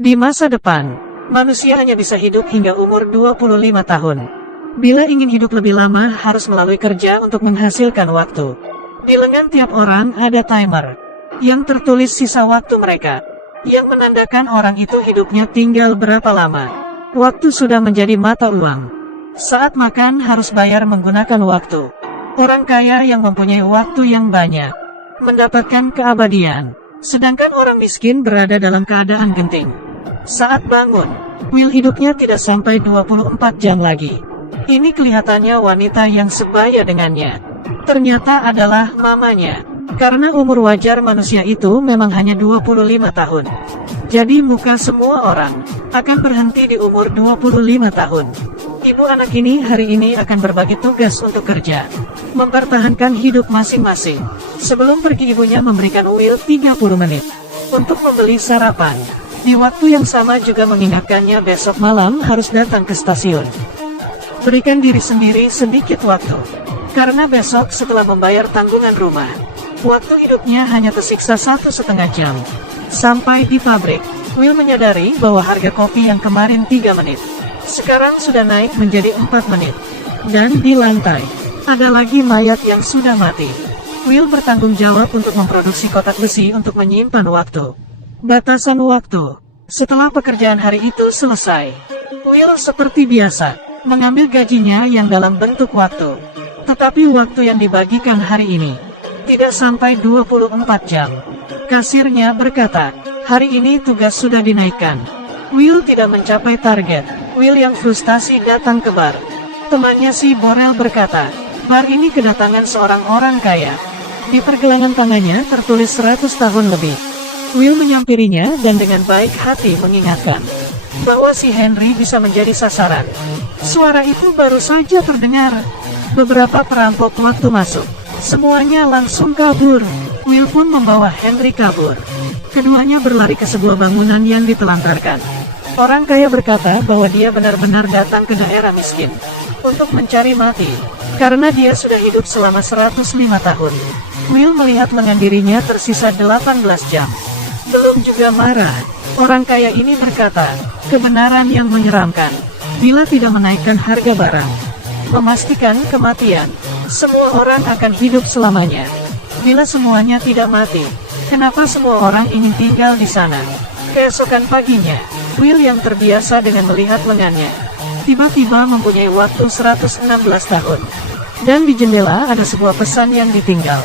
Di masa depan, manusia hanya bisa hidup hingga umur 25 tahun. Bila ingin hidup lebih lama, harus melalui kerja untuk menghasilkan waktu. Di lengan tiap orang ada timer yang tertulis sisa waktu mereka, yang menandakan orang itu hidupnya tinggal berapa lama. Waktu sudah menjadi mata uang. Saat makan harus bayar menggunakan waktu. Orang kaya yang mempunyai waktu yang banyak mendapatkan keabadian, sedangkan orang miskin berada dalam keadaan genting. Saat bangun, Will hidupnya tidak sampai 24 jam lagi. Ini kelihatannya wanita yang sebaya dengannya. Ternyata adalah mamanya. Karena umur wajar manusia itu memang hanya 25 tahun. Jadi muka semua orang akan berhenti di umur 25 tahun. Ibu anak ini hari ini akan berbagi tugas untuk kerja, mempertahankan hidup masing-masing. Sebelum pergi, ibunya memberikan Will 30 menit untuk membeli sarapan. Di waktu yang sama juga mengingatkannya besok malam harus datang ke stasiun. Berikan diri sendiri sedikit waktu, karena besok setelah membayar tanggungan rumah, waktu hidupnya hanya tersiksa 1,5 jam. Sampai di pabrik, Will menyadari bahwa harga kopi yang kemarin 3 menit, sekarang sudah naik menjadi 4 menit. Dan di lantai, ada lagi mayat yang sudah mati. Will bertanggung jawab untuk memproduksi kotak besi untuk menyimpan waktu. Batasan waktu. Setelah pekerjaan hari itu selesai, Will seperti biasa mengambil gajinya yang dalam bentuk waktu. Tetapi waktu yang dibagikan hari ini tidak sampai 24 jam. Kasirnya berkata, hari ini tugas sudah dinaikkan. Will tidak mencapai target. Will yang frustasi datang ke bar. Temannya si Borel berkata, bar ini kedatangan seorang orang kaya. Di pergelangan tangannya tertulis 100 tahun lebih. Will menyampirinya dan dengan baik hati mengingatkan bahwa si Henry bisa menjadi sasaran. Suara itu baru saja terdengar. Beberapa perampok waktu masuk. Semuanya langsung kabur. Will pun membawa Henry kabur. Keduanya berlari ke sebuah bangunan yang ditelantarkan. Orang kaya berkata bahwa dia benar-benar datang ke daerah miskin untuk mencari mati, karena dia sudah hidup selama 105 tahun. Will melihat lengan dirinya tersisa 18 jam. Belum juga marah, orang kaya ini berkata, kebenaran yang menyeramkan, bila tidak menaikkan harga barang, memastikan kematian, semua orang akan hidup selamanya. Bila semuanya tidak mati, kenapa semua orang ingin tinggal di sana? Keesokan paginya, Will yang terbiasa dengan melihat lengannya, tiba-tiba mempunyai waktu 116 tahun. Dan di jendela ada sebuah pesan yang ditinggal,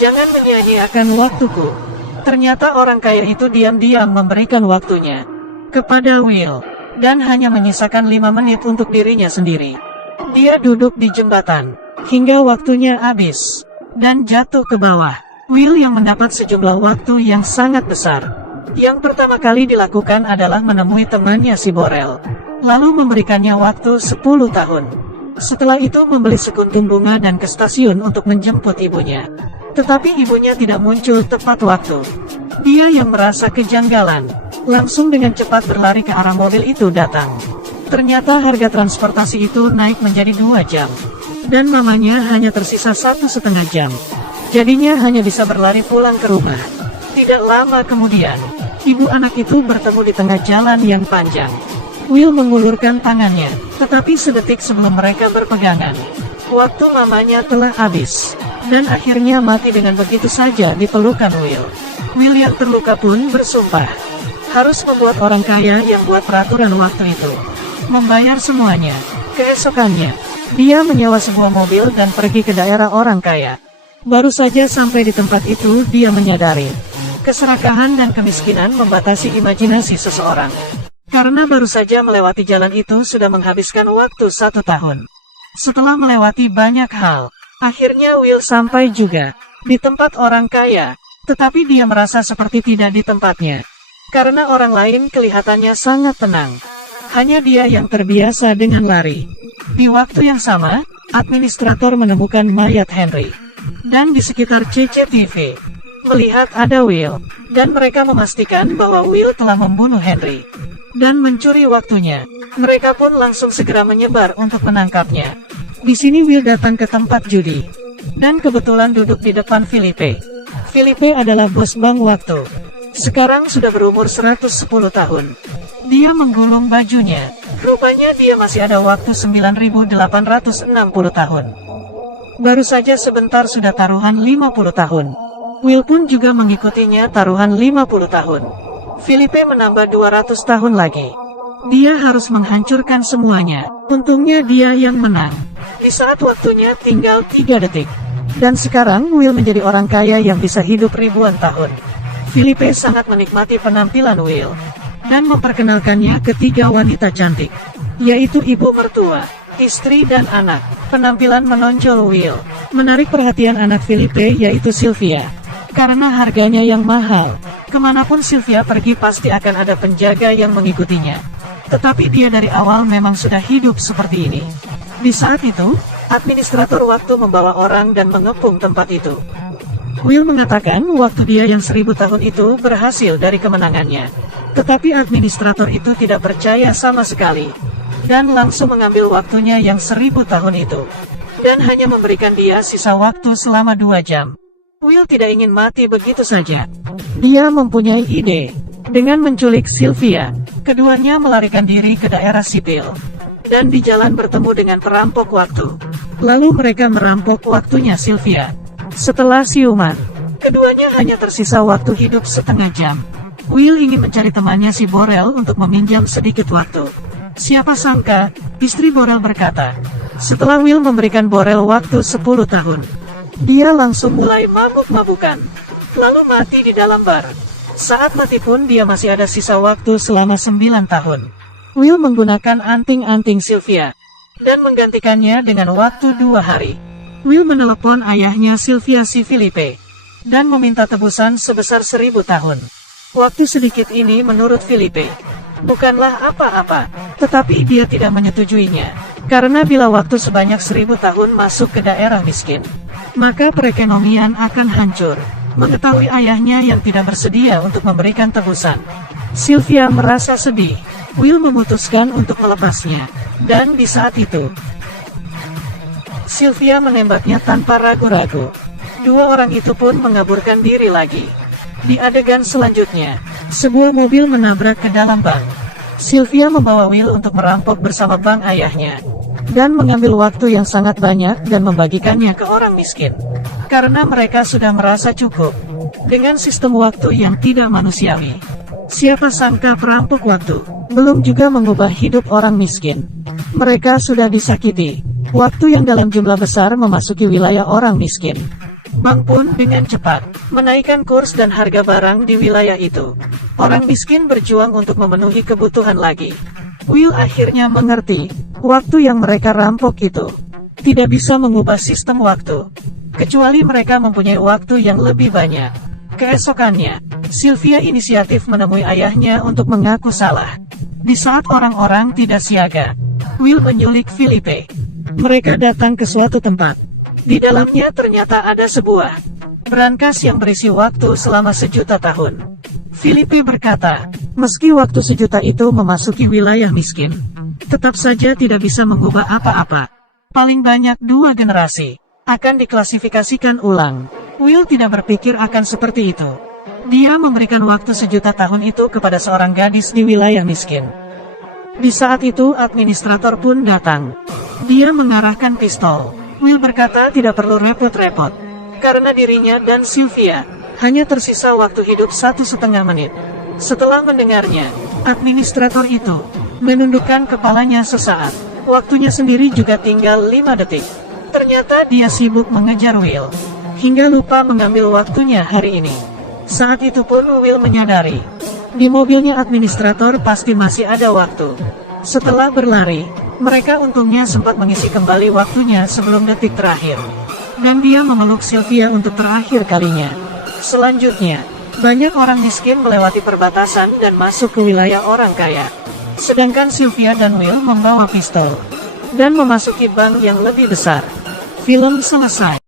jangan menyia-nyiakan waktuku. Ternyata orang kaya itu diam-diam memberikan waktunya kepada Will, dan hanya menyisakan 5 menit untuk dirinya sendiri. Dia duduk di jembatan hingga waktunya habis dan jatuh ke bawah. Will yang mendapat sejumlah waktu yang sangat besar. Yang pertama kali dilakukan adalah menemui temannya si Borel, lalu memberikannya waktu 10 tahun. Setelah itu membeli sekuntum bunga dan ke stasiun untuk menjemput ibunya. Tetapi ibunya tidak muncul tepat waktu. Dia yang merasa kejanggalan, langsung dengan cepat berlari ke arah mobil itu datang. Ternyata harga transportasi itu naik menjadi 2 jam. Dan mamanya hanya tersisa 1,5 jam. Jadinya hanya bisa berlari pulang ke rumah. Tidak lama kemudian, ibu anak itu bertemu di tengah jalan yang panjang. Will mengulurkan tangannya, tetapi sedetik sebelum mereka berpegangan, waktu mamanya telah habis. Dan akhirnya mati dengan begitu saja di pelukan Will. Will yang terluka pun bersumpah harus membuat orang kaya yang buat peraturan waktu itu membayar semuanya. Keesokannya, dia menyewa sebuah mobil dan pergi ke daerah orang kaya. Baru saja sampai di tempat itu, dia menyadari keserakahan dan kemiskinan membatasi imajinasi seseorang. Karena baru saja melewati jalan itu sudah menghabiskan waktu 1 tahun. Setelah melewati banyak hal, akhirnya Will sampai juga di tempat orang kaya, tetapi dia merasa seperti tidak di tempatnya. Karena orang lain kelihatannya sangat tenang. Hanya dia yang terbiasa dengan lari. Di waktu yang sama, administrator menemukan mayat Henry. Dan di sekitar CCTV, melihat ada Will, dan mereka memastikan bahwa Will telah membunuh Henry dan mencuri waktunya. Mereka pun langsung segera menyebar untuk menangkapnya. Di sini Will datang ke tempat judi, dan kebetulan duduk di depan Philippe. Philippe adalah bos bank waktu. Sekarang sudah berumur 110 tahun. Dia menggulung bajunya. Rupanya dia masih ada waktu 9.860 tahun. Baru saja sebentar sudah taruhan 50 tahun. Will pun juga mengikutinya taruhan 50 tahun. Filipe menambah 200 tahun lagi. Dia harus menghancurkan semuanya. Untungnya dia yang menang. Di saat waktunya tinggal 3 detik. Dan sekarang Will menjadi orang kaya yang bisa hidup ribuan tahun. Filipe sangat menikmati penampilan Will dan memperkenalkannya ke 3 wanita cantik, yaitu ibu mertua, istri dan anak. Penampilan menonjol Will menarik perhatian anak Filipe, yaitu Sylvia. Karena harganya yang mahal, kemanapun Sylvia pergi pasti akan ada penjaga yang mengikutinya. Tetapi dia dari awal memang sudah hidup seperti ini. Di saat itu, administrator waktu membawa orang dan mengepung tempat itu. Will mengatakan waktu dia yang 1000 tahun itu berhasil dari kemenangannya. Tetapi administrator itu tidak percaya sama sekali, dan langsung mengambil waktunya yang 1000 tahun itu, dan hanya memberikan dia sisa waktu selama 2 jam. Will tidak ingin mati begitu saja. Dia mempunyai ide. Dengan menculik Sylvia, keduanya melarikan diri ke daerah sipil, dan di jalan bertemu dengan perampok waktu. Lalu mereka merampok waktunya Sylvia. Setelah siuman, keduanya hanya tersisa waktu hidup setengah jam. Will ingin mencari temannya si Borel untuk meminjam sedikit waktu. Siapa sangka, istri Borel berkata. Setelah Will memberikan Borel waktu 10 tahun, dia langsung mulai mabuk-mabukan, lalu mati di dalam bar. Saat mati pun dia masih ada sisa waktu selama 9 tahun. Will menggunakan anting-anting Sylvia, dan menggantikannya dengan waktu 2 hari. Will menelepon ayahnya Sylvia si Filipe, dan meminta tebusan sebesar 1000 tahun. Waktu sedikit ini menurut Filipe bukanlah apa-apa, tetapi dia tidak menyetujuinya. Karena bila waktu sebanyak 1000 tahun masuk ke daerah miskin, maka perekonomian akan hancur. Mengetahui ayahnya yang tidak bersedia untuk memberikan tebusan, Sylvia merasa sedih. Will memutuskan untuk melepasnya, dan di saat itu, Sylvia menembaknya tanpa ragu-ragu. 2 orang itu pun mengaburkan diri lagi. Di adegan selanjutnya, sebuah mobil menabrak ke dalam bank. Sylvia membawa Will untuk merampok bersama bank ayahnya, dan mengambil waktu yang sangat banyak dan membagikannya ke orang miskin. Karena mereka sudah merasa cukup dengan sistem waktu yang tidak manusiawi. Siapa sangka perampok waktu belum juga mengubah hidup orang miskin. Mereka sudah disakiti. Waktu yang dalam jumlah besar memasuki wilayah orang miskin. Bank pun dengan cepat menaikkan kurs dan harga barang di wilayah itu. Orang miskin berjuang untuk memenuhi kebutuhan lagi. Will akhirnya mengerti, waktu yang mereka rampok itu tidak bisa mengubah sistem waktu, kecuali mereka mempunyai waktu yang lebih banyak. Keesokannya, Sylvia inisiatif menemui ayahnya untuk mengaku salah. Di saat orang-orang tidak siaga, Will menyulik Filipe. Mereka datang ke suatu tempat. Di dalamnya ternyata ada sebuah brankas yang berisi waktu selama 1.000.000 tahun. Filipe berkata, meski waktu 1.000.000 itu memasuki wilayah miskin, tetap saja tidak bisa mengubah apa-apa. Paling banyak 2 generasi akan diklasifikasikan ulang. Will tidak berpikir akan seperti itu. Dia memberikan waktu 1.000.000 tahun itu kepada seorang gadis di wilayah miskin. Di saat itu administrator pun datang. Dia mengarahkan pistol. Will berkata tidak perlu repot-repot, karena dirinya dan Sylvia hanya tersisa waktu hidup 1,5 menit. Setelah mendengarnya, administrator itu menundukkan kepalanya sesaat. Waktunya sendiri juga tinggal 5 detik. Ternyata dia sibuk mengejar Will, hingga lupa mengambil waktunya hari ini. Saat itu pun Will menyadari, di mobilnya administrator pasti masih ada waktu. Setelah berlari, mereka untungnya sempat mengisi kembali waktunya sebelum detik terakhir. Dan dia memeluk Sylvia untuk terakhir kalinya. Selanjutnya, banyak orang miskin melewati perbatasan dan masuk ke wilayah orang kaya. Sedangkan Sylvia dan Will membawa pistol dan memasuki bank yang lebih besar. Film selesai.